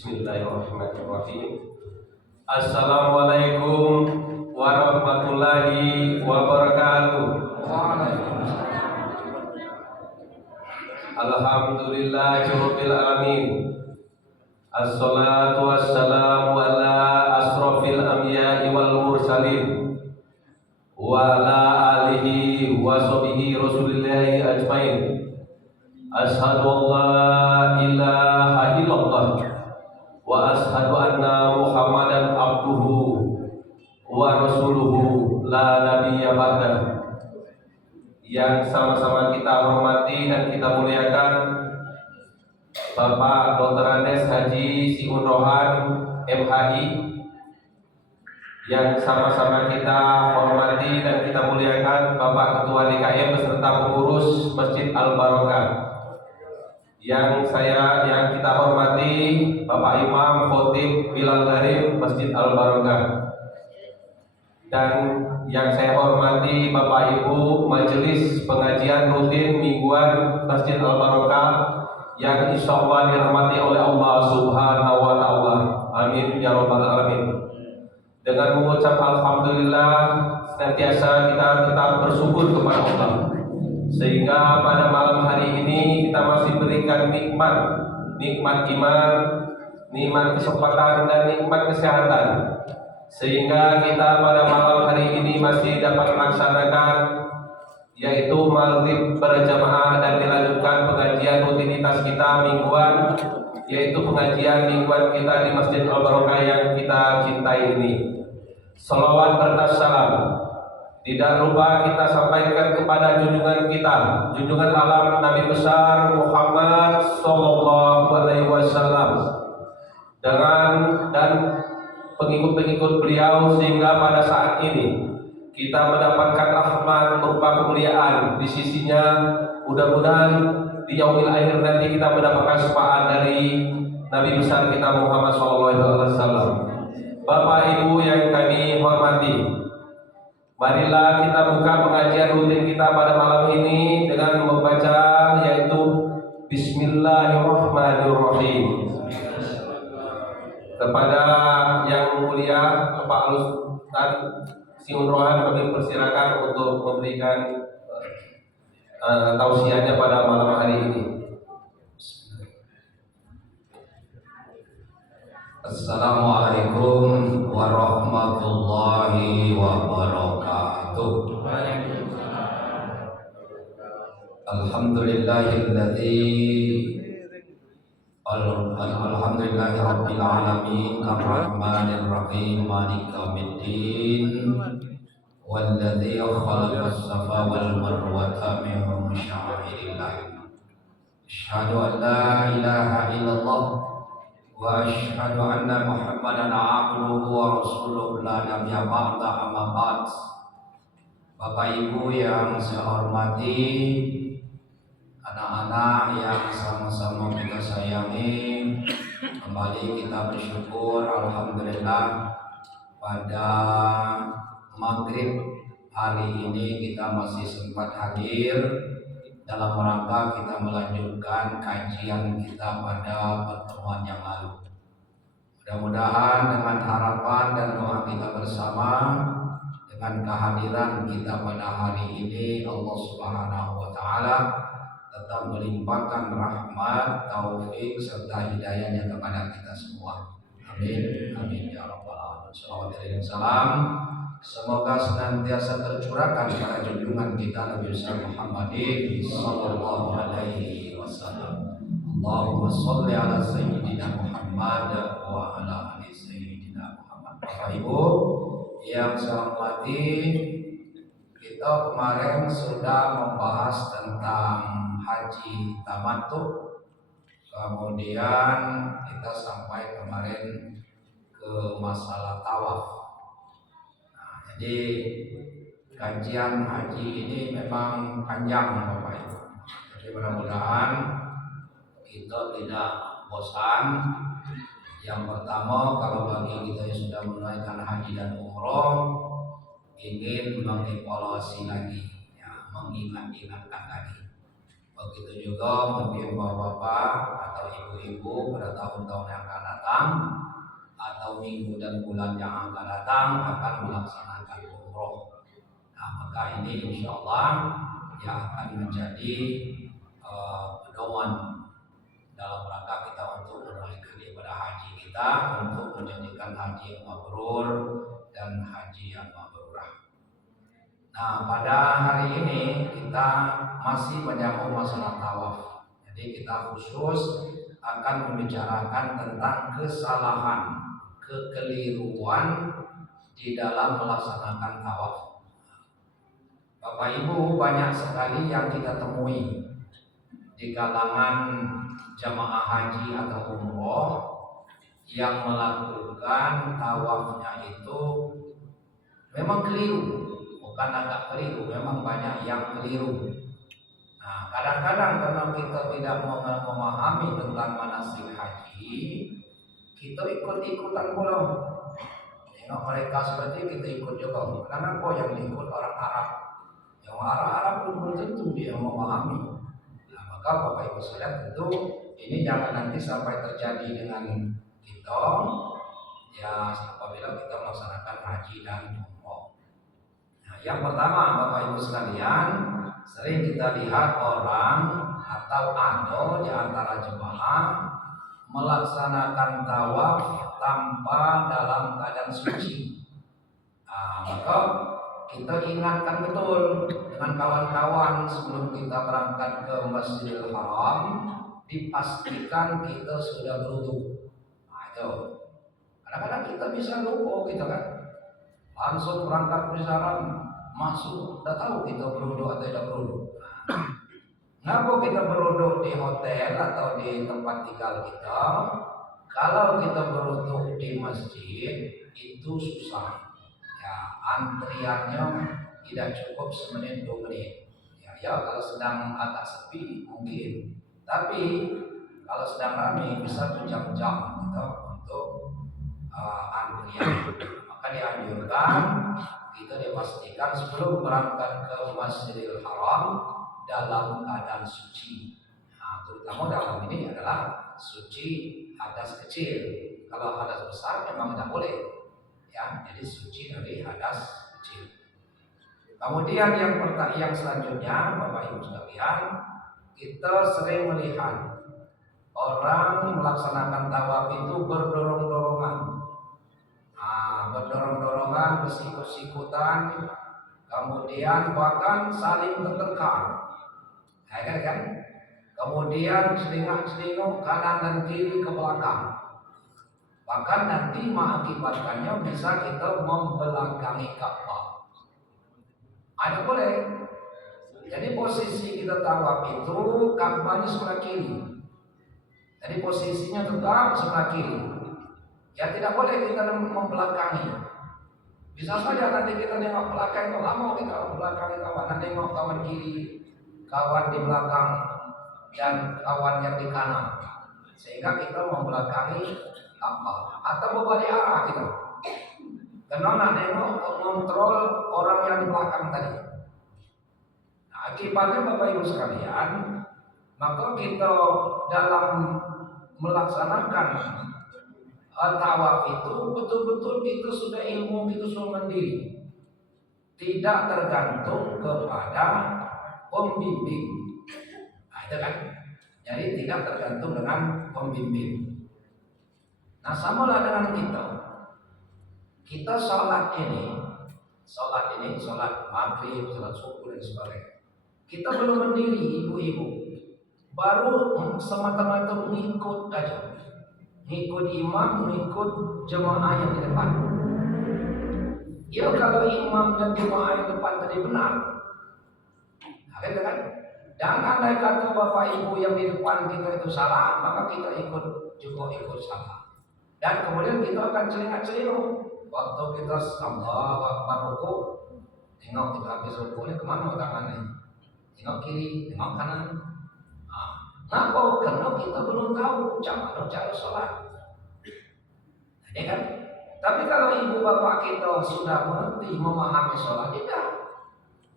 Bismillahirrahmanirrahim. Assalamualaikum warahmatullahi wabarakatuh. Alhamdulillahirabbil alamin. Assalatu wassalamu ala asrofil anbiya'i wal mursalin wa ala alihi wa sahbihi rasulillahi ajmain. Ashhadu an la ilaha illallah wa ashhadu anna Muhammadan abduhu wa rasuluhu la nabiyya ba'dah. Yang sama-sama kita hormati dan kita muliakan Bapak Dr. Andes Haji Siun Rohan MHI, yang sama-sama kita hormati dan kita muliakan Bapak Ketua DKM beserta pengurus Masjid Al Barokah, yang kita hormati Bapak Imam Khotib Bilal Garim Masjid Al Barokah, dan yang saya hormati Bapak Ibu Majelis Pengajian Rutin Mingguan Masjid Al Barokah, yang insya Allah dirahmati oleh Allah Subhanahu wa Ta'ala. Amin ya Rabbal Alamin. Dengan mengucap alhamdulillah, senantiasa kita tetap bersyukur kepada Allah, sehingga pada malam hari ini kita masih berikan nikmat iman, nikmat kesempatan dan nikmat kesehatan, sehingga kita pada malam hari ini masih dapat melaksanakan yaitu maghrib berjamaah dan dilanjutkan pengajian rutinitas kita mingguan, yaitu pengajian mingguan kita di Masjid Al Barokah yang kita cintai ini. Salawat serta salam tidak lupa kita sampaikan kepada junjungan kita, junjungan alam Nabi besar Muhammad Sallallahu Alaihi Wasallam dan pengikut-pengikut beliau, sehingga pada saat ini kita mendapatkan rahmat berupa kemuliaan di sisinya. Mudah-mudahan di yaumil akhir nanti kita mendapatkan syafaat dari Nabi besar kita Muhammad Sallallahu Alaihi Wasallam. Bapak Ibu yang kami hormati, marilah kita buka pengajian rutin kita pada malam ini dengan membaca yaitu Bismillahirrahmanirrahim. Kepada yang mulia Bapak Ustaz Siun Rohan kami persilakan untuk memberikan tausiahnya pada malam hari ini. Assalamualaikum warahmatullahi wabarakatuh. Alhamdulillahi rabbil alamin arrahmanir rahim maliki yaumiddin walladzi khalaqas safa wal marwata min sya'airillah. Asyhadu an la ilaha illallah wa asyhadu anna Muhammadan abduhu wa rasuluhu la nabiyya ba'da, amma ba'd. Bapak Ibu yang saya hormati, anak-anak yang sama-sama kita sayangi, kembali kita bersyukur alhamdulillah pada maghrib hari ini kita masih sempat hadir dalam rangka kita melanjutkan kajian kita pada pertemuan yang lalu. Mudah-mudahan dengan harapan dan doa kita bersama, dengan kehadiran kita pada hari ini, Allah Subhanahu wa Ta'ala tetap melimpahkan rahmat, taufik serta hidayahnya kepada kita semua. Amin, amin ya rabbal alamin. Salawat dan salam semoga senantiasa tercurahkan pada junjungan kita Nabi besar Muhammadin sallallahu alaihi wasallam. Allahumma sholli ala sayyidina Muhammad wa ala ali sayyidina Muhammad. Bapak Ibu yang saya hormati, kita kemarin sudah membahas tentang haji tamattu, kemudian kita sampai kemarin ke masalah tawaf. Jadi kajian haji ini memang panjang Bapak Ibu. Jadi mudah-mudahan kita tidak bosan. Yang pertama, kalau bagi kita yang sudah menunaikan haji dan umroh, ingin mengevaluasi lagi, ya, mengingat-ingatkan lagi Begitu juga mungkin bapak-bapak atau ibu-ibu pada tahun-tahun yang akan datang atau minggu dan bulan yang akan datang akan melaksanakan umroh. Nah, maka ini insya Allah yang akan menjadi pedoman dalam rangka kita untuk menunaikan ibadah haji kita, untuk menjadikan haji yang mabrur dan haji yang mabrurah. Nah, pada hari ini kita masih menyambung masalah tawaf. Jadi kita khusus akan membicarakan tentang kesalahan, kekeliruan di dalam melaksanakan tawaf. Bapak Ibu, banyak sekali yang kita temui di kalangan jamaah haji atau umroh yang melakukan tawafnya itu memang keliru, bukan agak keliru, memang banyak yang keliru. Nah, kadang-kadang karena kita tidak memahami tentang manasik haji, kita ikut-ikutan pula. Tengok mereka seperti kita ikut juga. Karena kok yang ikut orang Arab, yang orang Arab pun belum tentu dia memahami. Nah, maka Bapak Ibu sekalian, tentu ini jangan nanti sampai terjadi dengan kita, ya apabila kita melaksanakan haji dan umroh. Nah, yang pertama Bapak Ibu sekalian, sering kita lihat orang atau ada di antara jemaah melaksanakan tawaf tanpa dalam keadaan suci. Nah, maka kita ingatkan betul dengan kawan-kawan sebelum kita berangkat ke Masjidil Haram, dipastikan kita sudah berwudu. Nah, itu. Kadang-kadang kita bisa lupa kita kan, langsung berangkat ke Haram, masuk, udah tahu kita berwudu atau tidak berwudu. Ngapa kita berwudu di hotel atau di tempat tinggal kita? Kalau kita berwudu di masjid itu susah. Ya, antriannya tidak cukup semenit 2 menit. Ya, kalau sedang agak sepi mungkin. Tapi kalau sedang ramai bisa berjam-jam gitu untuk antrian. Maka dianjurkan kita dipastikan sebelum berangkat ke Masjidil Haram dalam keadaan suci. Nah, terutama dalam ini adalah suci hadas kecil. Kalau hadas besar memang tidak boleh. Ya, jadi suci dari hadas kecil. Kemudian yang selanjutnya, Bapak Ibu sekalian, kita sering melihat orang melaksanakan tawaf itu berdorong-dorongan. Nah, berdorong-dorongan, bersikut-sikutan, kemudian bahkan saling tertekan. Kan? Kemudian selingkuh kanan dan kiri ke belakang. Bahkan nanti mengakibatkannya bisa kita membelakangi Ka'bah. Ada boleh. Jadi posisi kita tawaf itu Ka'bahnya sebelah kiri. Jadi posisinya tetap sebelah kiri. Ya tidak boleh kita membelakangi. Bisa saja nanti kita nengok belakang, lama kita belakangi kawan, nanti nengok kawan kiri, kawan di belakang, dan kawan yang di kanan, sehingga kita membelakangi apa atau berbalik arah kita. Karena nak nengok kontrol orang yang di belakang tadi. Nah, akibatnya Bapak Ibu sekalian, maka kita dalam melaksanakan tawaf itu betul-betul kita sudah ilmu, kita sudah mandiri, tidak tergantung kepada pembimbing. Nah, itu kan, jadi tidak tergantung dengan pembimbing. Nah, samalah dengan kita sholat maghrib, sholat subuh dan sebagainya. Kita belum mandiri, ibu-ibu, baru semata-mata mengikut aja, ngikut imam, ngikut jemaah yang di depan. Ya kalau imam dan jemaah yang depan tadi benar, kan? Dan andai kata Bapak Ibu yang di depan kita itu salah, maka kita ikut salah. Dan kemudian kita akan celingak-celinguk. Waktu kita Allahu Akbar ruku, tengok kita habis ruku ini kemana tangannya? Tengok kiri, tengok kanan. Kenapa? Karena kita belum tahu cara sholat. Ini kan? Tapi kalau ibu bapak kita sudah mengerti, memahami sholat, tidak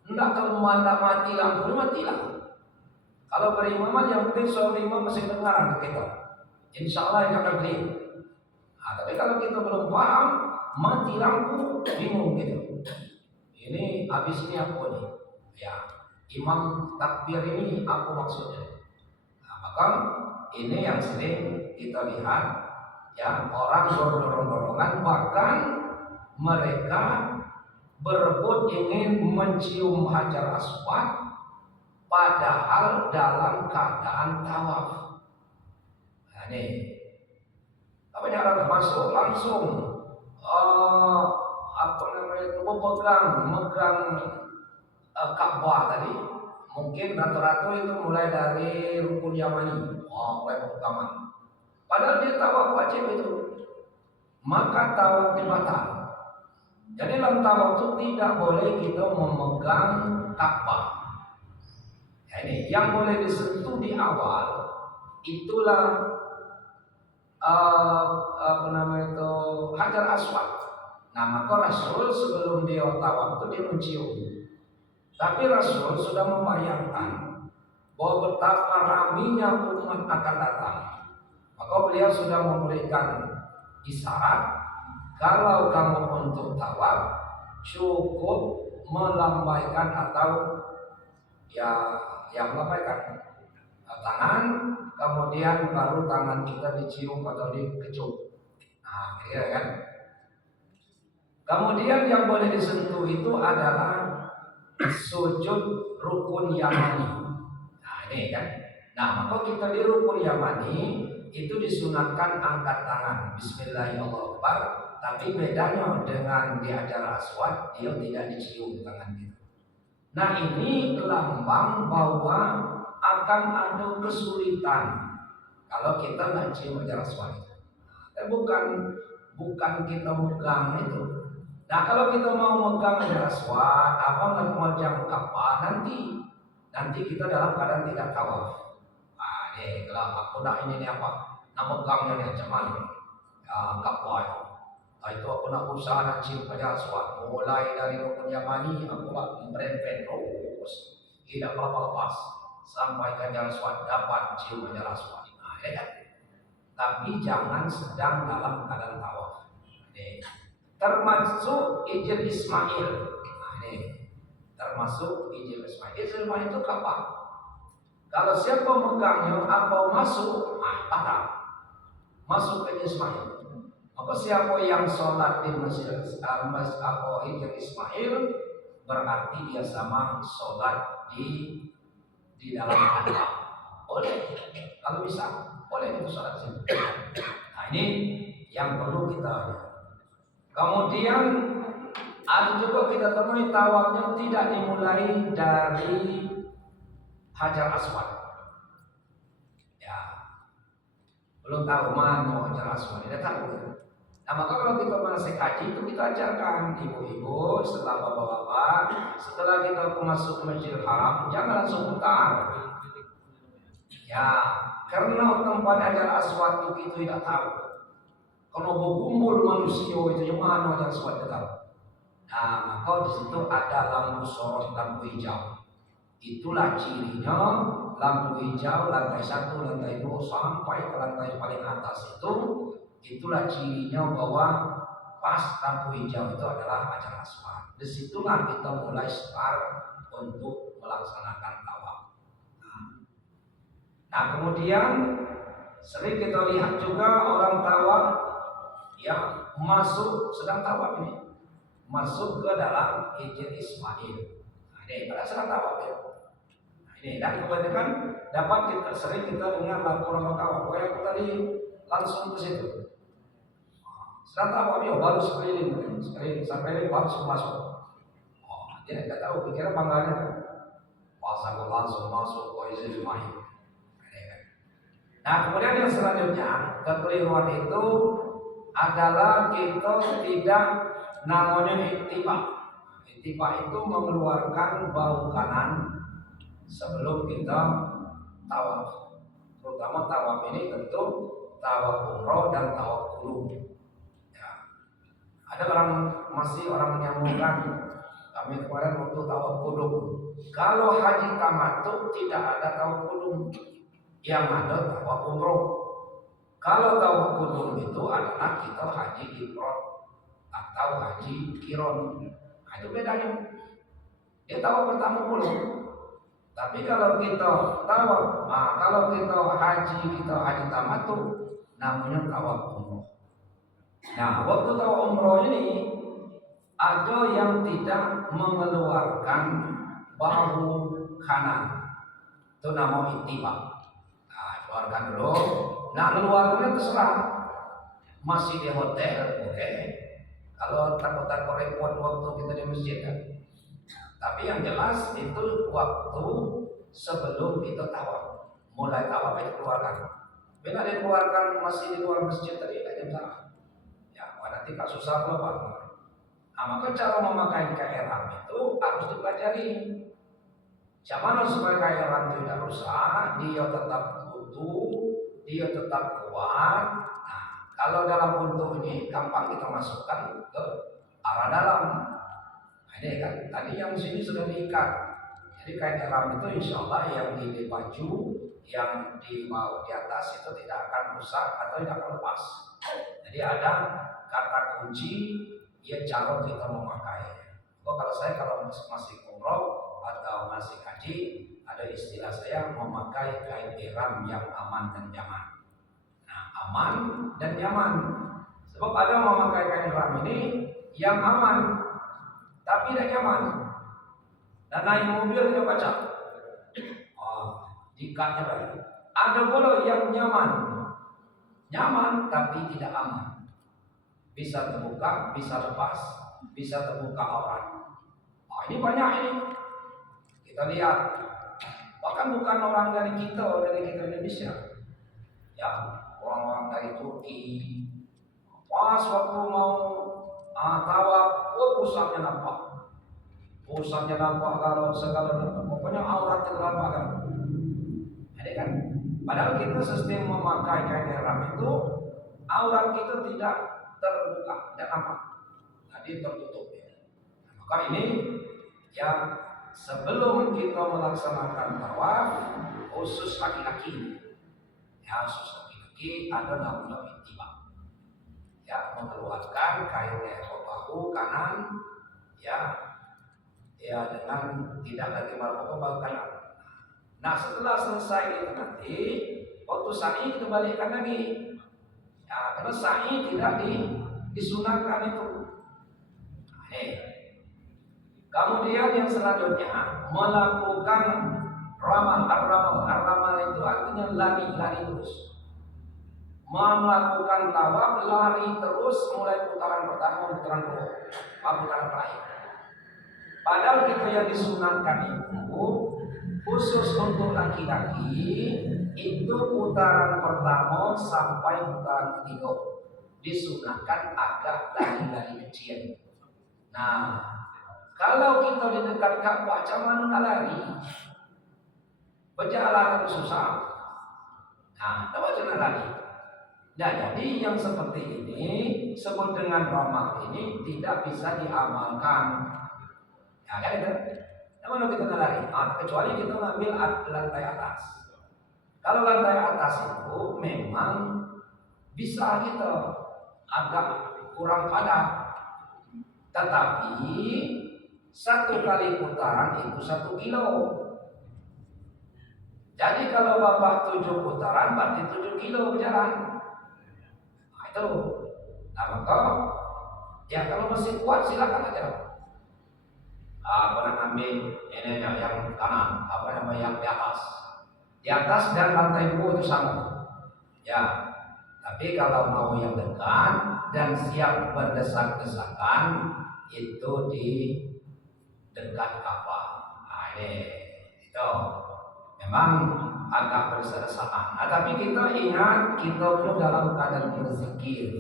kalau mati lampu, matilah. Kalau berimaman yang penting suara imam masih dengar kita. Insya Allah yang akan clear. Nah, tapi kalau kita belum paham, mati lampu, bingung gitu. Ini habis ini apa nih? Ya, imam takbir ini apa maksudnya? Nah, maka ini yang sering kita lihat, ya, orang berdorong-dorongan, bahkan mereka berebut ingin mencium hajar aswad padahal dalam keadaan tawaf. Nah, ini apa cara masuk langsung apa namanya itu megang Ka'bah tadi. Mungkin rata-rata itu mulai dari rukun Yamani, mulai pegangan. Padahal dia tawaf wajib itu, maka tawaf batal. Jadi dalam tawaf itu tidak boleh kita memegang Ka'bah. Ya, ini yang boleh disentuh di awal itulah apa namanya itu hajar aswad. Nah, maka Rasul sebelum dia tawaf itu dia mencium. Tapi Rasul sudah membayangkan bahwa betapa ramainya umat akan datang. Maka beliau sudah memberikan isyarat, kalau kamu untuk tawaf cukup melambaikan atau melambaikan tangan, kemudian baru tangan kita dicium atau dikecup. Nah, kira kan? Kemudian yang boleh disentuh itu adalah sujud rukun Yamani. Nah, ini kan. Nah, maka kita di rukun Yamani itu disunatkan angkat tangan Bismillahirrahmanirrahim. Tapi bedanya dengan di Hajar Aswad, dia tidak dicium tangan kita. Nah, ini lambang bahwa akan ada kesulitan kalau kita nggak cium Hajar Aswad. Bukan kita megang itu. Nah, kalau kita mau megang Hajar Aswad, memegang Ka'bah, nanti kita dalam keadaan tidak tawaf. Nah, ini kalau aku nak ini apa? Nak megangnya ni macam mana? Ka'bah itu. Itu aku nak usaha nak cium Hajar Aswad. Mulai dari rukun Yamani, aku nak merempet terus, tidak lepas sampai Hajar Aswad, dapat cium Hajar Aswad. Nah, ya kan? Tapi jangan sedang dalam keadaan tawaf. Ini termasuk Ijil Ismail. Nah, ini termasuk Ijil Ismail. Ijil Ismail itu kapan? Kalau siapa megangnya apa masuk, batal. Masuk ke Ismail. Maka siapa yang sholat di masjid Ijil Ismail berarti dia sama sholat di dalam Ka'bah. Boleh, kalau bisa, boleh itu sholat sini. Nah, ini yang perlu kita lihat. Kemudian ada juga kita temui tawafnya tidak dimulai dari Hajar Aswad. Ya, belum tahu mana Hajar Aswad, tidak tahu. Nah, maka kalau kita manasik haji itu kita ajarkan ibu-ibu, setelah bapak-bapak, setelah kita masuk Masjidil Haram, jangan langsung putar. Ya, karena tempat Hajar Aswad itu kita tidak tahu. Kalau berkumpul manusia itu yang mana Hajar Aswad kita tahu. Nah, maka di situ ada lampu sorot, lampu hijau. Itulah cirinya lampu hijau lantai 1, lantai 2 sampai ke lantai paling atas itu. Itulah cirinya bahwa pas lampu hijau itu adalah Hajar Aswad. Disitulah kita mulai start untuk melaksanakan tawaf. Nah, kemudian sering kita lihat juga orang tawaf yang masuk sedang tawaf ini masuk ke dalam Ijil Ismail. Nah, ini pada sedang tawaf ya. Nah, ini dan kebanyakan dapat sering kita dengar laporan tawaf. Oh, aku tadi langsung ke situ. Sedang tawaf ya baru sekeliling sampai baru masuk. Oh, dia tidak tahu pikirnya bangganya pas aku langsung masuk ke Ijil Ismail. Nah, kemudian yang selanjutnya kekeliruan itu adalah kita tidak namanya ittiba. Ittiba itu mengeluarkan bahu kanan sebelum kita tawaf. Terutama tawaf ini tentu tawaf umroh dan tawaf qulub. Ya. Ada orang menyambungkan Kami kemarin waktu tawaf kalau haji tamattu tidak ada tawaf qudum, yang ada tawaf umroh. Kalau tawaf qudum itu adalah kita haji ifrad atau haji kiron. Nah, itu bedanya. Dia tawaf pertama dulu. Tapi kalau kita tawaf, kalau kita haji tamattu namanya tawaf umroh. Nah, waktu tawaf umroh ini ada yang tidak mengeluarkan bahu kanan, itu nama ittiba. Nah, keluarkan dulu. Nah, keluarnya terserah. Masih di hotel, oke. Kalau takut-takut repot waktu kita di masjid kan. Tapi yang jelas itu waktu sebelum kita tawaf. Mulai tawaf itu keluarkan. Bila dikeluarkan masih di luar masjid tadi tidak salah. Ya, nanti kalau susah keluar. Nah, maka cara memakai ihram itu harus dipelajari. Siapa supaya ihram itu tidak rusak, dia tetap utuh, dia tetap kuat. Nah, kalau dalam bentuk ini gampang kita masukkan ke arah dalam. Nah, ini kan tadi yang sini sudah diikat. Jadi kain ihram itu insya Allah yang di baju, yang di bawah di atas itu tidak akan rusak atau tidak akan lepas. Jadi ada kata kunci ya cara kita memakai. Kalau saya masih umroh atau masih haji, ada istilah saya memakai kain ihram yang aman dan nyaman. Nah, aman dan nyaman. Sebab ada yang memakai kain ihram ini yang aman tapi tidak nyaman. Dan naik mobil dia baca. Dikatnya lagi. Ada pula yang nyaman tapi tidak aman. Bisa terbuka, bisa lepas, bisa terbuka aurat. Ini banyak ini. Kita lihat. Bahkan bukan orang dari kita Indonesia. Ya, orang-orang dari Turki. Pas waktu mau tawaf, pusatnya nampak. Pusatnya nampak kalau segala pokoknya aurat nampak kan. Jadi kan, padahal kita sistem memakai kain ihram itu aurat kita tidak terbuka, tidak nampak. Tadi tertutup. Nah, maka ini ya sebelum kita melaksanakan tawaf khusus laki-laki, ya khusus laki-laki ada namanya ittiba. Ya, mengeluarkan kain bahu kanan, ya dengan tidak lagi bahu kanan. Nah, setelah selesai itu nanti waktu sa'i kita balikkan lagi. Ya, karena sa'i tidak disunahkan itu. Nah, kemudian yang selanjutnya melakukan ramal. Ramal itu artinya lari terus. Melakukan tawaf lari terus mulai putaran pertama, putaran kedua, putaran terakhir. Padahal kita yang disunahkan itu khusus untuk laki-laki itu putaran pertama sampai putaran ketiga disunahkan agak lari kecil. Nah, kalau kita di dekat Ka'bah macam mana lari? Berjalan itu susah. Nah, macam mana lari? Nah, jadi yang seperti ini sebut dengan ramal ini tidak bisa diamalkan. Ya, kan itu? Mana kita lari? Kecuali kita ngambil lantai atas. Kalau lantai atas itu memang bisa kita agak kurang padat. Tetapi satu kali putaran itu 1 kilo. Jadi kalau Bapak 7 putaran berarti 7 kilo berjalan. Nah, itu. Nah, maka ya kalau masih kuat silakan aja. Ambil ini yang kanan, yang di atas. Di atas dan lantai 2 itu sama. Ya. Tapi kalau mau yang dekat dan siap berdesak-desakan itu di dekat Ka'bah. Nah, ini itu memang agak berdesak-desakan. Nah, tapi kita ingat kita pun dalam keadaan berzikir.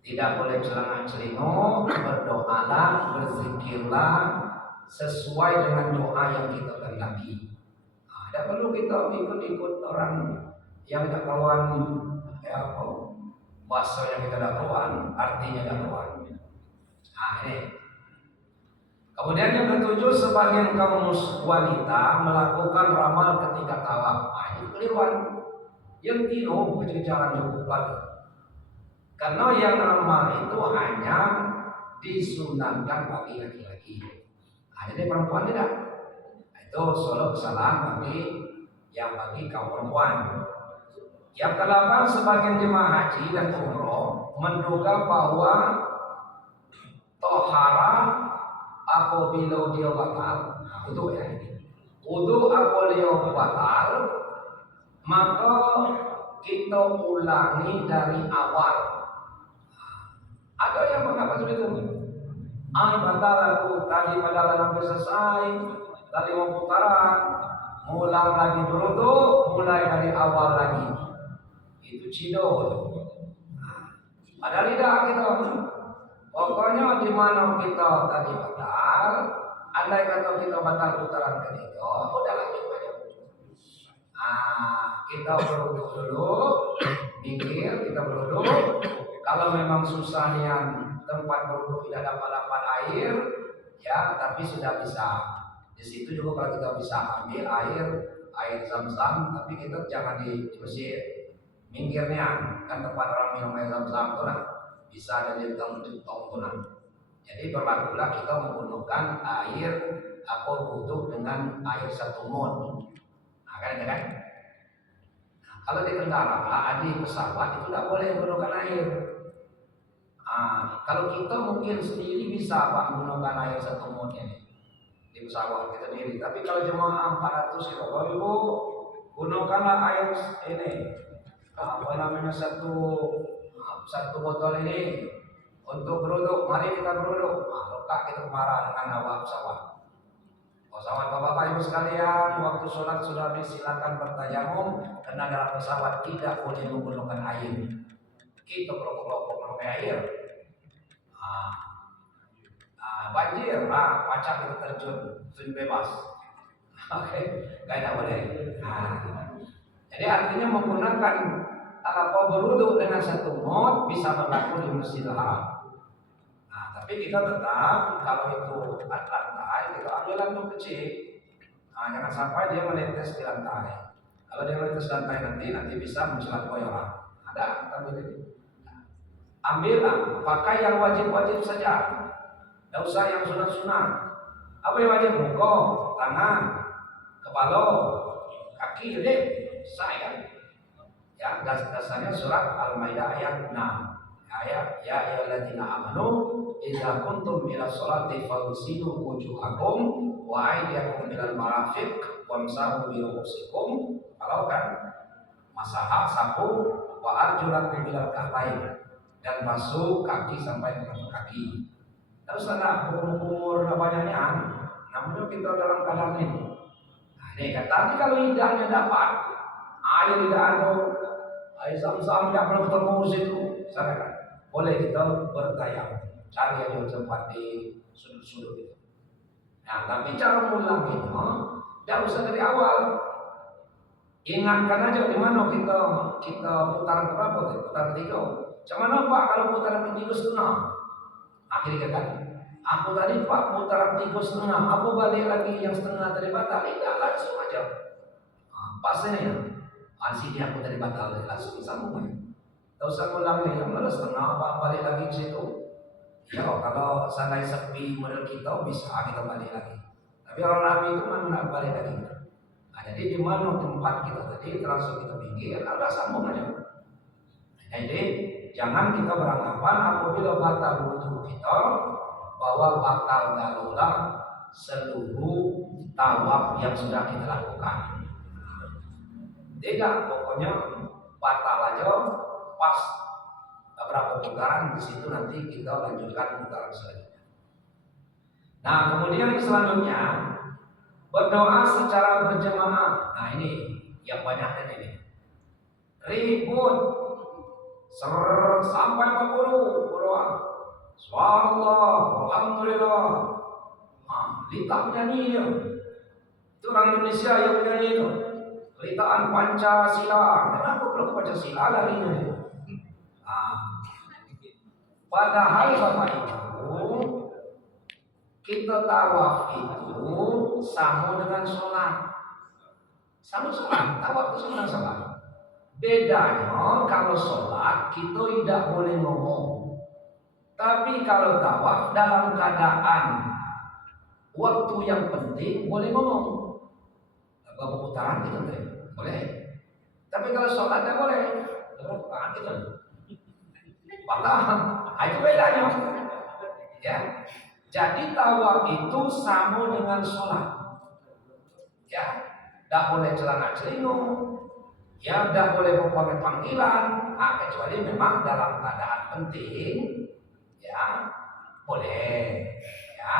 Tidak boleh celana-celino, berdoalah, berzikirlah sesuai dengan doa yang kita kehendaki. Nah, tidak perlu kita ikut orang yang tidak karuan, ya bahasa yang kita tidak karuan, artinya tidak karuan. Nah, ini Kemudian yang ketujuh, sebagian kaum wanita melakukan ramal ketika tawaf. Nah, ini keliruan. Yang tino berbicara cukup lagi. Karena yang ramal itu hanya disunatkan bagi laki-laki. Nah, jadi perempuan tidak. Nah, itu solo kesalahan bagi kaum perempuan. Yang kedelapan, sebagian jemaah haji dan umroh menduga bahwa tohara apabila dia batal, wudu ya ini. Wudu apabila batal, maka kita ulangi dari awal. Ada yang mengapa seperti itu? Batal aku tadi padahal sampai selesai, tadi mau putaran, ulang lagi berwudu, mulai dari awal lagi. Itu cido. Padahal tidak kita. Pokoknya di mana kita tadi batal, andai kata kita batal putaran ketiga, udah lanjut aja. Kita berwudu dulu, mikir kita berwudu. Kalau memang susah yang tempat berwudu tidak dapat air, ya tapi sudah bisa. Di situ juga kalau kita bisa ambil air zam-zam, tapi kita jangan di Mesir. Minggirnya kan tempat orang minum air zam-zam itu lah. Bisa dari tong tuh. Jadi berlakulah kita menggunakan air wudu dengan air 1 mud. Nah, kan. Nah, kalau di kendaraan di pesawat itu tidak boleh menggunakan air. Kalau kita mungkin sendiri bisa Pak menggunakan air 1 mud ini di pesawat kita sendiri. Tapi kalau jemaah 400 kilo, Ibu gunakanlah air ini satu botol ini untuk berwudu. Mari kita berwudu. Letak kita marah dengan awak pesawat. Pesawat Bapak Ibu sekalian, waktu sholat sudah silakan bertayamum, karena dalam pesawat tidak boleh menggunakan air. Kita kelompok-kelompok pakai air. Banjir, pacak kita terjun bebas. Oke, tidak boleh. Jadi artinya menggunakan berwudu dengan 1 mud bisa berlaku di Masjidil Haram. Tapi kita tetap kalau itu lantai, kita ambil lantai kecil. Jangan sampai dia menetes di lantai. Kalau dia menetes di lantai nanti bisa mencelakai orang. Ada tapi ambillah, pakai yang wajib-wajib saja. Tidak usah yang sunat-sunat. Apa yang wajib? Muka, tangan, kepala, kaki, jadi saya. Ya, dasarnya surat Al-Maidah ayat 6. Ayat ya ayyuhalladzina amanu idza kuntum ila sholati faghsilu wujuhakum wa aydiyakum ilal marafiq wamsahu bi ru'usikum. Kalau kan masaha sapu wa arjulakum ilal ka'bayn, dan basuh kaki sampai ke kaki. Terus ada umur banyaknya, namun kita dalam keadaan ini. Ini kan tapi kalau lidahnya dapat air tidak ada, air zam-zam tidak pernah ketemu di situ, sarankan boleh kita bertayamum, cari aja tempat di sudut-sudut itu. Nah, tapi cara mengulanginya tidak usah dari awal. Ingatkan aja di mana kita putaran berapa? Putaran 3. Cuman Pak kalau putaran 3 setengah, akhirnya kan aku tadi Pak putaran 3 setengah, aku balik lagi yang setengah tadi batal, tidak langsung aja. Pasnya sini aku tadi batal, langsung disambung. Tak usah ulang nih, yang setengah Pak balik lagi ke situ. Ya kalau seandainya sepi model kita bisa kita balik lagi. Tapi orang Nabi itu mana balik lagi. Jadi di mana tempat kita tadi langsung kita pinggir, ada sambung aja. Jadi jangan kita beranggapan apabila batal wudu kita bahwa batal dalulah seluruh tawaf yang sudah kita lakukan. Tidak, pokoknya batal aja pas beberapa putaran, di situ nanti kita lanjutkan putaran selanjutnya. Nah, kemudian selanjutnya berdoa secara berjamaah. Nah, ini yang banyaknya ini. Ribut sampai 40 berdoa. Subhanallah, alhamdulillah. Litak nyanyi ya. Itu orang Indonesia yang nyanyi itu. Litaan Pancasila. Kenapa belum Pancasila larinya? Padahal Bapak Ibu, Kita tawaf itu sama dengan sholat. Sama sholat, tawaf itu sama dengan sholat. Bedanya kalau sholat kita tidak boleh ngomong. Tapi kalau tawaf dalam keadaan waktu yang penting boleh ngomong. Berapa putaran gitu deh, boleh. Tapi kalau sholat tidak boleh. Berapa putaran gitu? Paham? Itu bedanya. Ya. Jadi tawaf itu sama dengan sholat. Ya, tidak boleh celana celinguk. Ya, tidak boleh memakai panggilan. Kecuali memang dalam keadaan penting. Ya, boleh. Ya,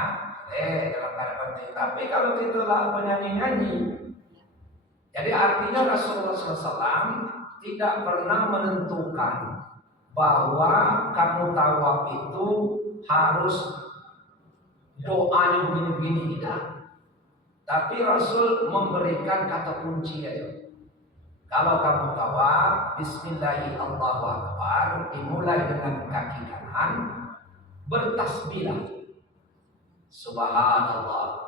boleh dalam keadaan penting. Tapi kalau itulah penyanyi-nyanyi. Jadi artinya Rasulullah SAW tidak pernah menentukan bahwa kamu tawaf itu harus doanya begini-begini, tidak. Tapi Rasul memberikan kata kunci aja. Kalau kamu tawaf, Bismillahirrahmanirrahim, dimulai dengan kaki kanan, bertasbihlah, Subhanallah,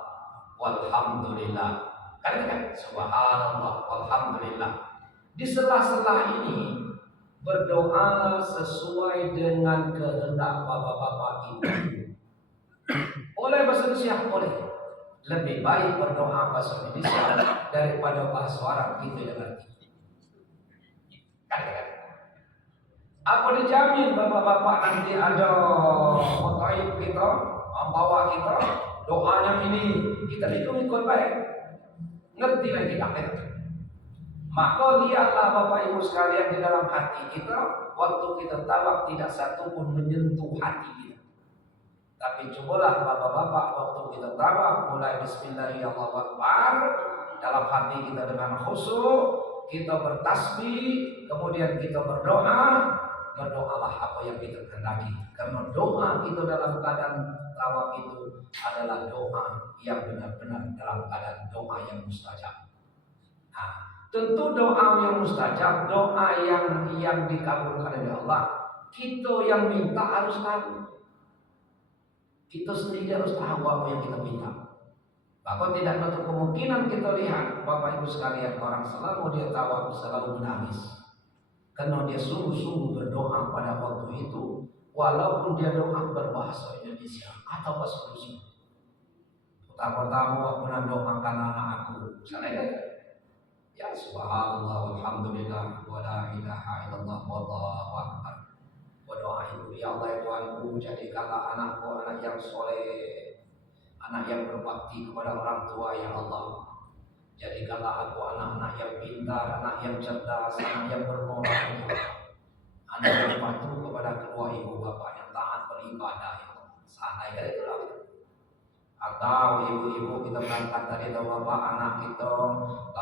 walhamdulillah. Kan? Subhanallah, walhamdulillah. Di sela-sela ini berdoa sesuai dengan kehendak bapak-bapak ibu. Boleh bahasa Indonesia, boleh. Lebih baik berdoa bahasa Indonesia daripada bahasa Arab gitu ya nanti. Kan? Apa dijamin bapak-bapak nanti ada motoib kita, membawa kita, doanya ini kita ikut baik. Ngerti lagi tak? Maka lihatlah Bapak Ibu sekalian di dalam hati kita, waktu kita tawaf tidak satu pun menyentuh hati kita. Tapi cobalah bapak-bapak waktu kita tawaf mulai Bismillahirrahmanirrahim, dalam hati kita dengan khusyuk, kita bertasbih, kemudian kita berdoa. Berdoalah apa yang kita kehendaki. Karena doa kita dalam keadaan tawaf itu adalah doa yang benar-benar dalam keadaan doa yang mustajab. Nah, tentu doa yang mustajab, doa yang dikabulkan oleh Allah, kita yang minta harus tahu. Kita sendiri harus tahu apa yang kita minta. Bahkan tidak menutup kemungkinan kita lihat Bapak Ibu sekalian, orang selalu dia tawaf selalu menangis. Karena dia sungguh-sungguh berdoa pada waktu itu, walaupun dia doa berbahasa Indonesia atau bahasa Rusia. Pertama-tama aku doakan anak aku, misalnya ya subhanallah walhamdulillah wa la ilaha illallah wallahu akbar. Berdoa itu, ya Allah ya Tuhanku, jadikanlah anakku anak yang soleh, anak yang berbakti kepada orang tua ya Allah. Jadikanlah aku anak-anak yang pintar, anak yang cerdas, anak yang bermoral, anak yang patuh kepada kedua ibu bapak, yang taat beribadah. Sana ya itulah. Atau ibu-ibu kita berangkat dari bapak anak kita,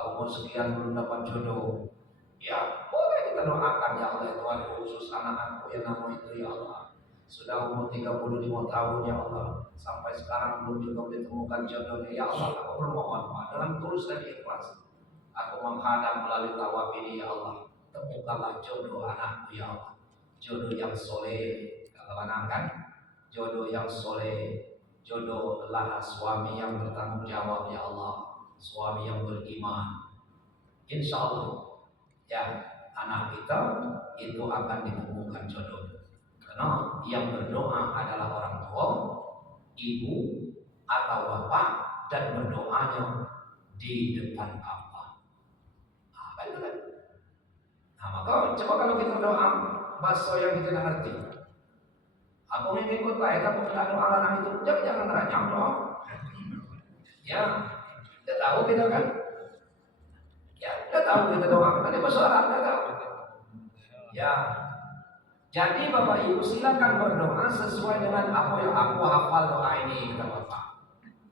umur sekian belum dapat jodoh. Ya boleh kita doakan ya Allah Tuhan, khusus anak-anakku yang nama itu ya Allah. Sudah umur 35 tahun ya Allah, sampai sekarang belum juga ditemukan jodohnya ya Allah. Aku bermohon dalam tulus dan ikhlas, aku menghadap melalui tawaf ini ya Allah. Temukanlah jodoh anakku ya Allah, jodoh yang soleh. Kalau anak kan jodoh yang soleh, jodoh adalah suami yang bertanggung jawab ya Allah, suami yang beriman. Insya Allah ya anak kita itu akan ditemukan jodoh. Karena yang berdoa adalah orang tua, ibu atau bapak, dan berdoanya di depan apa? Nah, maka coba kalau kita doa bahasa yang kita ngerti. Aku mengikut baik, aku tidak doa anak itu, jangan tanya dong. Ya, kita tahu kita kan? Ya, kita tahu kita doa, kita bahasa Arab, kita tahu. Ya. Jadi Bapak Ibu silakan berdoa sesuai dengan apa yang aku hafal doa ini kata Bapak.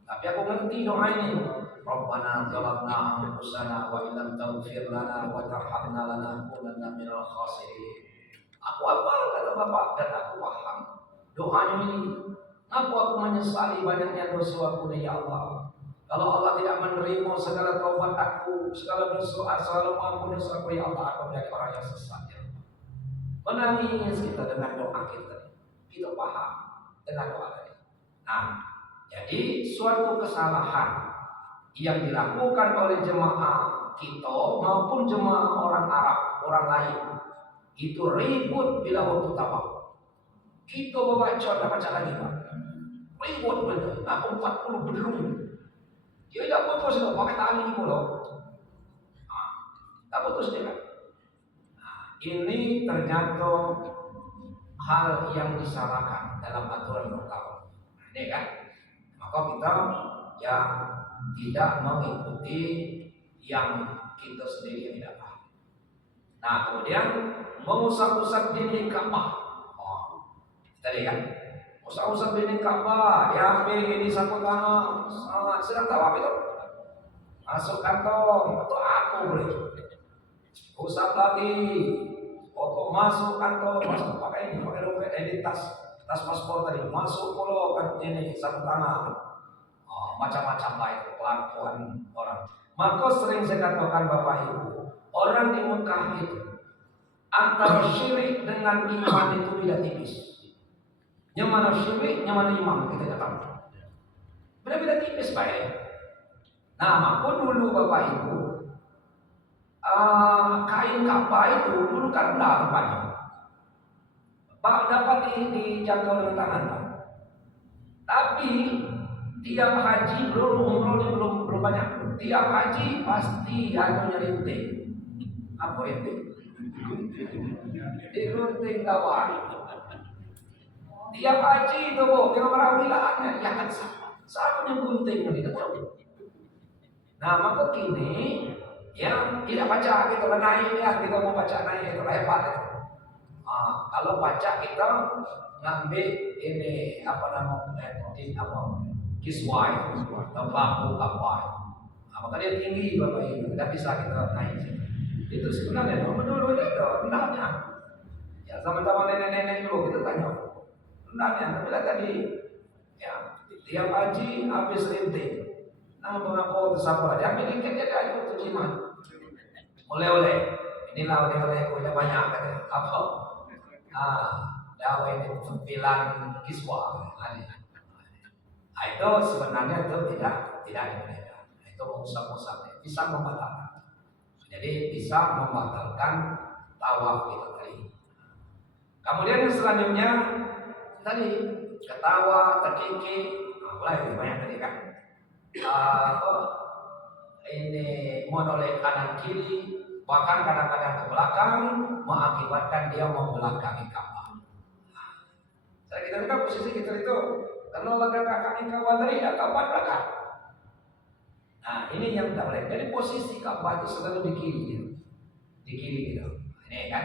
Tapi aku ngerti doa ini. Rabbana zalamna anfusana wa illam taghfir lana wa tarhamna lanakunanna minal khasirin. Aku hafal kata Bapak dan aku paham doanya ini. Aku menyesali banyaknya dosa aku ya Allah. Kalau Allah tidak menerima segala taubat aku, segala dosa, selalu mampu dosa aku ya Allah, aku menjadi orang yang sesat. Menangis kita dengan doa kita paham dengan doa tadi. Nah, Jadi suatu kesalahan yang dilakukan oleh jemaah kita maupun jemaah orang Arab, orang lain, itu ribut bila waktu tawaf. Kita membaca, tak baca lagi Pak. Ribut betul. Aku 40 belum. Dia tidak putus itu, pakai tali pula. Tak putus dia kan. Ini ternyata hal yang disalahkan dalam aturan bertawaf. Ini kan. Maka kita ya tidak mengikuti yang kita sendiri yang tidak paham. Nah, kemudian mengusap-usap dinding Ka'bah. Kita lihat, usap-usap dinding Ka'bah, diambil ini sapu tangan, sedang tawaf itu. Masuk kantong atau aku boleh. Usap lagi, pokok masuk kantong, masuk pakai dompet, ini tas paspor tadi, masuk pula kan ini sapu tangan. Macam-macam baik kelakuan orang. Maka sering saya katakan Bapak Ibu, orang di Mekah itu antara syirik dengan iman itu tidak tipis. Yang mana syirik, yang mana iman kita tahu. Beda-beda tipis baik. Nah, maka dulu Bapak Ibu, kain Ka'bah itu dulu kan rendah rupanya. Dapat dijangkau dengan tangan Pak. Tapi tiap haji umrohnya belum banyak. Tiap haji pasti ada nyerinting. Apa itu? Dirunting kawan. Tiap haji itu bu, yang perawilaannya ya kan sama yang gunting ini tahu. Nah maka kini yang tidak baca kita naik ya kita mau baca naik itu hebat. Kalau baca kita ngambil ini apa namanya kiswah itu, bambu kapal. Maka dia tinggi Bapak Ibu, tidak bisa kita naik. Itu sebenarnya dulu itu rendahnya. Ya sama-sama nenek-nenek dulu kita tanya rendahnya. Tapi lah tadi, ya tiap haji habis rinting. Nama pengaku tersapa, dia ambil dikit dia ada untuk jimat. Oleh-oleh, inilah oleh-oleh punya banyak katanya. Apa? Dakwah ini sembilan kiswah. Itu sebenarnya itu tidak dibolehkan. Itu mengusap-usap bisa membatalkan. Jadi bisa membatalkan tawaf itu tadi. Kemudian yang selanjutnya tadi ketawa, terkikik, mulai lebih banyak tadi kan. Ini menoleh kanan kiri, bahkan kadang-kadang ke belakang mengakibatkan dia membelakangi Ka'bah. Kita lihat posisi kita itu. Kalau kaki kawan tadi ya kawan belakang. Nah ini yang tidak boleh. Jadi posisi Ka'bah itu selalu di kiri gitu. Di kiri gitu. Ini kan.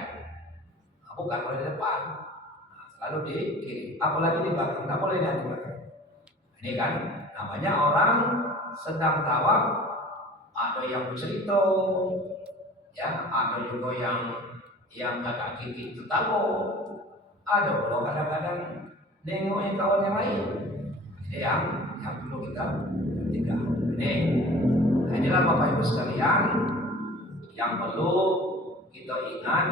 Bukan boleh di depan. Selalu di kiri. Apalagi di belakang. Tidak boleh di belakang. Ini kan. Namanya orang sedang tawaf. Ada yang bercerita. Ya. Ada juga yang kakak kiki itu tahu. Ada pula kadang-kadang nengok kawan yang lain. Ini yang perlu kita perhatikan. Inilah Bapak Ibu sekalian yang perlu kita ingat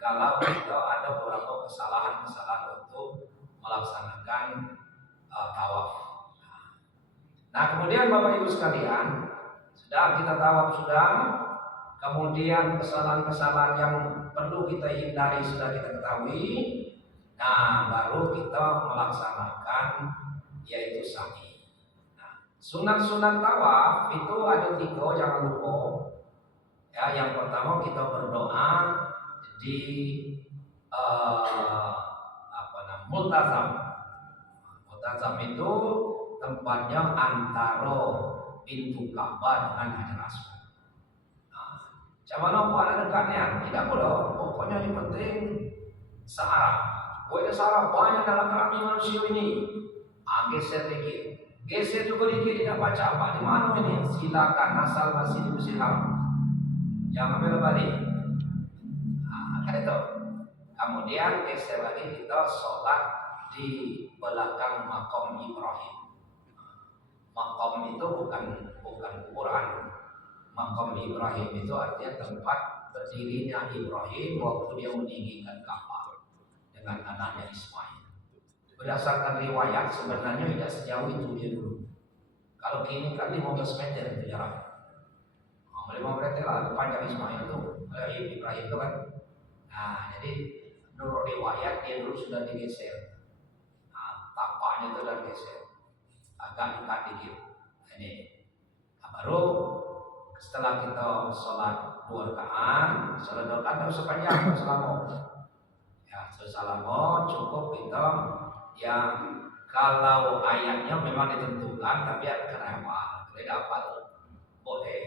kalau kita ada beberapa kesalahan-kesalahan untuk melaksanakan tawaf. Nah kemudian Bapak Ibu sekalian sudah kita tawaf sudah, kemudian kesalahan-kesalahan yang perlu kita hindari sudah kita ketahui. Nah, baru kita melaksanakan yaitu sa'i. Nah, sunat-sunat tawaf itu ada 3, jangan lupa. Ya, yang pertama kita berdoa di multazam. Multazam itu tempatnya antara pintu Ka'bah dengan Hajar Aswad. Nah, cuman apa dekatnya? Tidak boleh. Pokoknya yang penting searah. Boleh salah banyak dalam kami manusia ini. Geser dikit, geser juga dikit tidak baca apa di mana ini. Silakan asal masih di Masjidil Haram. Jangan balik. Kan itu. Kemudian geser lagi kita sholat di belakang makam Ibrahim. Makam itu bukan Quran. Makam Ibrahim itu artinya tempat berdirinya Ibrahim waktu dia meninggikan Ka'bah dengan anaknya Ismail. Berdasarkan riwayat sebenarnya tidak sejauh itu dia dulu. Kalau kini kan 15 meter itu jarak. 15 meter lah panjang Ismail itu, Ibrahim itu kan. Nah, jadi menurut riwayat dia dulu sudah digeser. Nah, tapaknya itu sudah digeser, agak dekat dikit. Nah, ini. Nah, baru setelah kita sholat 2 rakaat, sholat 2 rakaat harus sepanjang selama. Ya, selama cukup kita yang kalau ayatnya memang ditentukan tapi ada kenapa tidak apa boleh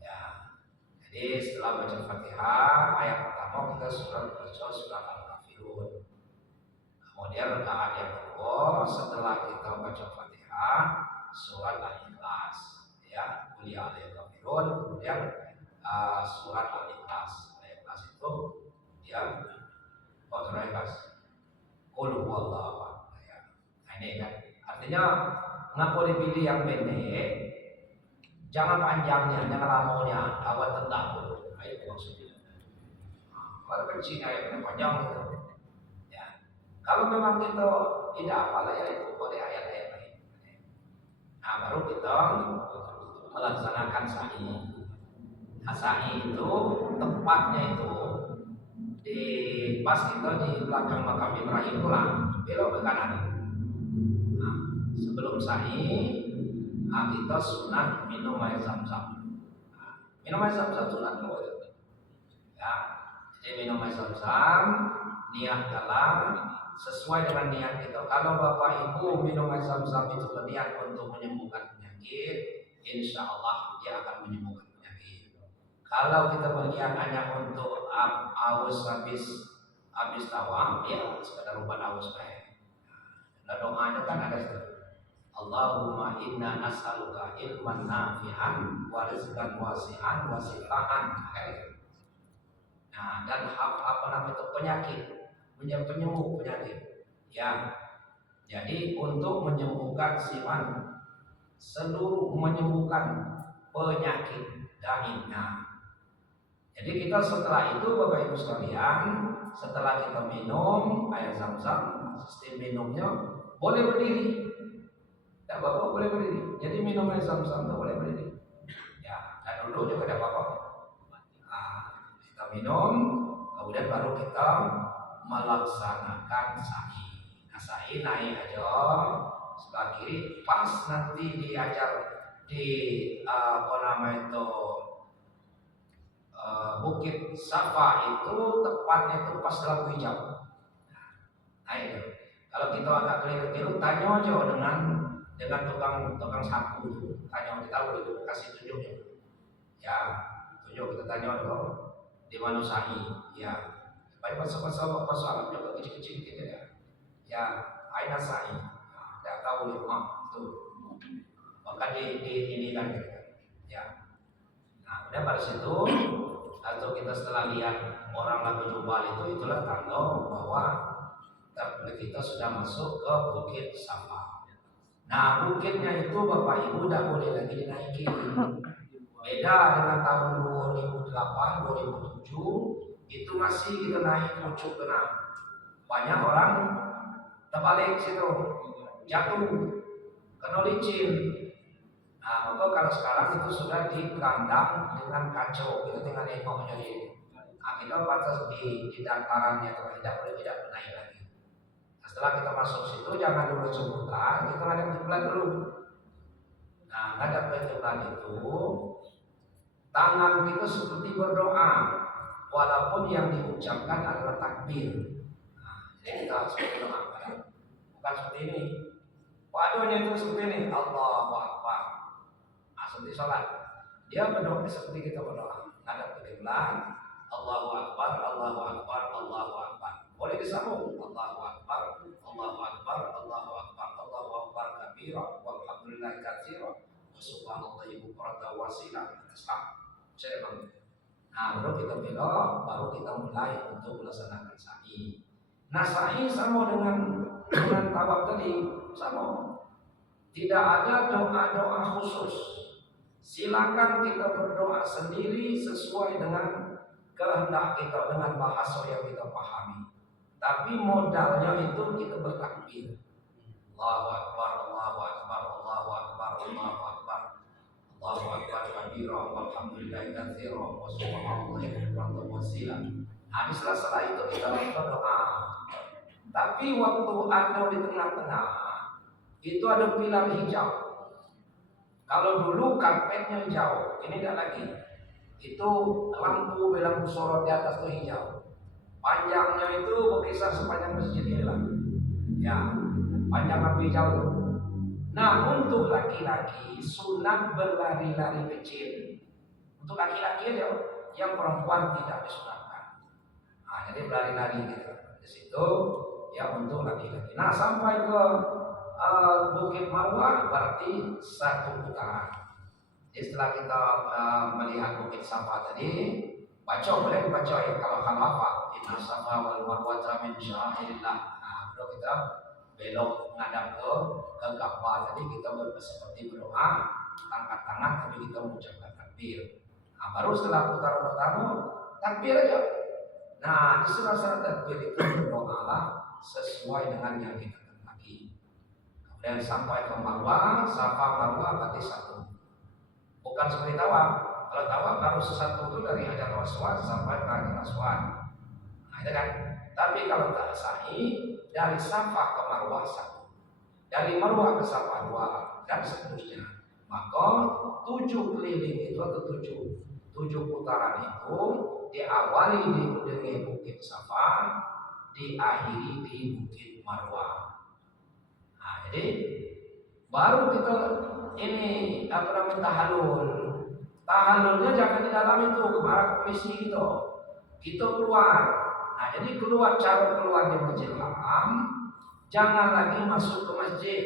ya. Jadi setelah baca Fatihah ayat pertama kita baca surat Al-Kafirun, kemudian rakaat yang kedua setelah kita baca Fatihah surat Al-Ikhlas ya, kuliah Al-Kafirun, kemudian surat Al-Ikhlas. Al-Ikhlas itu ya surat Al-Ikhlas Qul huwallahu ahad ya. Nah, ini kan artinya ngaku dipilih yang pendek, jangan panjangnya, jangan lamanya, awal tentang dulu. Itu maksudnya. Kalau kecil ayat yang panjang itu, ya. Kalau memang kita tidak apalah ya itu boleh ayat-ayat lain. Nah, baru kita melaksanakan sa'i. Nah, sa'i itu tempatnya itu di pas kita di belakang makam Ibrahim pulang belok ke kanan. Nah, sebelum sa'i kita sunat minum air zam-zam. Minum air zam-zam sunat ya. Jadi minum air zam-zam, niat dalam sesuai dengan niat kita. Kalau bapak ibu minum air zam-zam itu berniat untuk menyembuhkan penyakit, insya Allah dia akan menyembuhkan penyakit. Kalau kita berniat hanya untuk haus habis tawaf, ya sekedar obat haus baik. Nah, doanya kan ada itu. Allahumma inna nas'aluka ilman nafi'an wa rizqan wasi'an wa sifaan. Nah, dan apa namanya itu penyakit, penyembuh penyakit. Ya. Jadi untuk menyembuhkan siman seluruh menyembuhkan penyakit daimnya. Jadi kita setelah itu Bapak Ibu sekalian, setelah kita minum air zam-zam, sistem minumnya boleh berdiri. Ya Bapak boleh berdiri. Jadi minum air zam-zam itu boleh berdiri. Ya, dan dulu juga ada Bapak. Nah, kita minum, kemudian baru kita melaksanakan sa'i. Nah, sa'i naik aja sebelah kiri, pas nanti diajar di apa namanya itu Bukit Safa itu tepatnya itu pas lampu hijau. Nah itu, kalau kita agak keliru-keliru, tanya aja dengan tukang sapu itu, tanya kita boleh itu kasih tunjuknya. Ya, tunjuk kita tanya dulu di mana sa'i. Ya, baik persoalan juga kecil-kecil gitu ya. Ya, aina sa'i. Nah, tidak tahu ya, itu. Maka di ini kan gitu. Ya. Nah, udah pada situ atau kita setelah lihat orang lagi jumbal itulah tanda bahwa kita sudah masuk ke Bukit Safa. Nah, bukitnya itu Bapak Ibu tidak boleh lagi dinaiki. Beda dengan tahun 2008, 2007 itu masih kita naik pucuk kena. Banyak orang terbalik situ, jatuh, kena licin. Nah, maka kalau sekarang itu sudah dikandang dengan kacau, kita tinggal nengok jadi. Nah, kita batas di datarannya tidak boleh naik lagi. Nah, setelah kita masuk situ jangan dulu sebutan, kita ngadep kiblat dulu. Nah, ngadep ke kiblat itu tangan kita seperti berdoa, walaupun yang diucapkan adalah takbir. Nah, jadi kita seperti doa, bukan seperti ini. Waduhnya itu seperti ini, Allahu Akbar. Seperti sholat, dia berdoa seperti kita berdoa, ngadap ke kiblat, Allahu Akbar, Allahu Akbar, Allahu Akbar. Boleh disambung, Allahu Akbar, Allahu Akbar, Allahu Akbar, Allahu Akbar kabira, walhamdulillah katsira, wa subhanallahi bukratan wa asila. Saya bang. Nah, baru kita belok, baru kita mulai untuk melaksanakan sa'i. Nah, sa'i sama dengan tawaf tadi, sama. Tidak ada doa-doa khusus. Silakan kita berdoa sendiri sesuai dengan kehendak kita, dengan bahasa yang kita pahami. tapi modalnya itu kita bertakbir. Allahu Akbar, Allahu Akbar, Allahu Akbar, Allahu Akbar, Allahu Akbar kabira, walhamdulillahi katsira, wa subhanallahi bukratan wa asila. Habis setelah itu kita berdoa. Tapi waktu ada di tengah-tengah itu ada pilar hijau. Kalau dulu karpetnya hijau, ini tidak lagi. Itu lampu lampu sorot di atas itu hijau. Panjangnya itu berkisar sepanjang masjid ini lah. Ya, panjang lampu hijau itu. Nah, untuk laki-laki sunat berlari-lari kecil. Untuk laki-laki aja, yang perempuan tidak disunatkan. Nah, jadi berlari-lari gitu. Di situ ya untuk laki-laki. Nah, sampai ke Bukit Marwah berarti satu putaran. Jadi setelah kita melihat Bukit Safa tadi, boleh baca ya kalau hafal. Inna Safa wal Marwah min sya'airillah. Nah, kalau kita belok menghadap ke Ka'bah tadi kita seperti berdoa, angkat tangan tapi kita mengucapkan takbir. Nah, baru setelah putaran pertama takbir aja. Nah, di sela-sela takbir itu berdoalah sesuai dengan yang kita kehendaki. Dan sampai ke Marwah, Safa Marwah berarti satu. Bukan seperti tawaf. Kalau tawaf harus satu itu dari Hajar Aswad sampai ke Hajar Aswad. Nah, itu kan. Tapi kalau tak sa'i dari Safa ke Marwah satu, dari Marwah ke Safa dua, dan seterusnya. Maka 7 keliling itu atau 7 putaran itu diawali di Bukit Safa, diakhiri di Bukit Marwah. Nah, jadi baru kita ini tahallul. Tahallulnya jangan di dalam itu kemarin komisi gitu. Kita keluar. Nah, jadi cara keluar di Masjidil Haram, jangan lagi masuk ke masjid.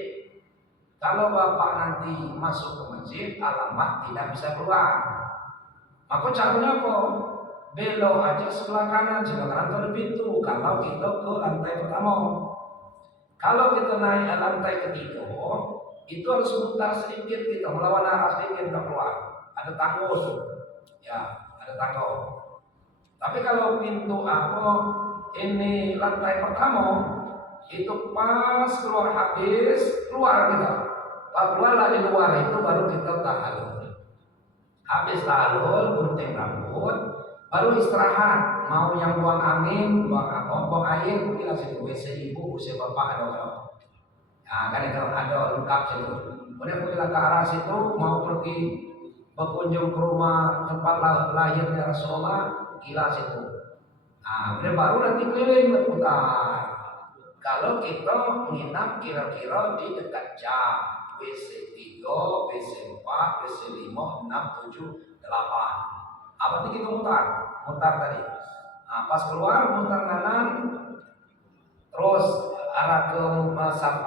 Kalau bapak nanti masuk ke masjid, alamat tidak bisa keluar. Maka caranya apa? Belok aja sebelah kanan ada pintu. Kalau kita ke lantai pertama. Kalau kita naik ke lantai ketiga, itu harus mutar sedikit kita melawan arah sedikit kita keluar. Ada tangga tuh, ya ada tangga. Tapi kalau pintu ini lantai pertama, itu pas keluar habis keluar kita. Pas keluar di luar itu baru kita tahallul. Habis tahallul gunting rambut, baru istirahat. Mau yang buang angin, buang air, mungkin situ WC ibu, WC bapak ada. Nah, kan itu ada lengkap situ. Kemudian ke arah situ mau pergi berkunjung ke rumah tempat lahirnya Rasulullah, gila situ. Nah, kemudian baru nanti keliling berputar. Kalau kita menginap kira-kira di dekat jam WC 3, WC 4, WC 5, 6, 7, 8. Berarti kita mutar tadi. Nah, pas keluar mutar kanan, terus arah ke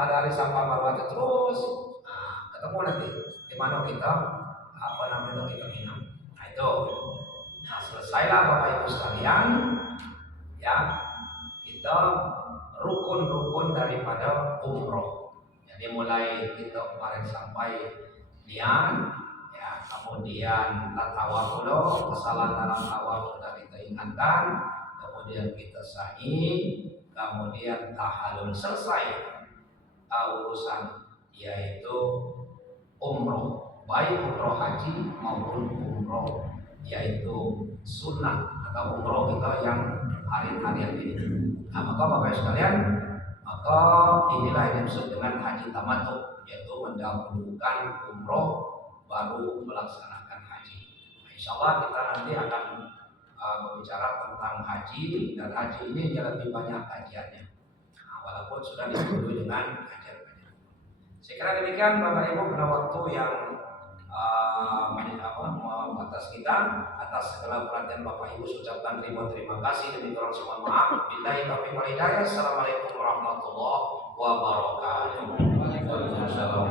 dari Safa Marwah terus. Nah, ketemu nanti di mana kita kita minum. Nah, itu. Nah, selesailah Bapak Ibu sekalian, ya kita rukun-rukun daripada umroh. Jadi mulai kita kemarin sampai niat, ya kemudian tawaf dulu, kesalahan dalam tawaf sudah kita ingatkan, kemudian kita sa'i, kemudian tahallul, selesai urusan yaitu umroh, baik umroh haji maupun umroh yaitu sunnah atau umroh kita yang hari-hari ini. Nah, maka Bapak sekalian, maka inilah yang disebut dengan haji tamattu, yaitu mendahulukan umroh baru melaksanakan haji. Nah, insya Allah kita nanti akan berbicara tentang haji, dan haji ini lebih banyak kajiannya. Nah, walaupun sudah ditutupi dengan kajian-kajian. Saya kira demikian Bapak Ibu, pada waktu yang atas kita, atas segala perhatian Bapak Ibu ucapkan terima kasih, dan kurang semua maaf. Billahi taufiq wal hidayah. Assalamualaikum warahmatullahi wabarakatuh. Waalaikumsalam.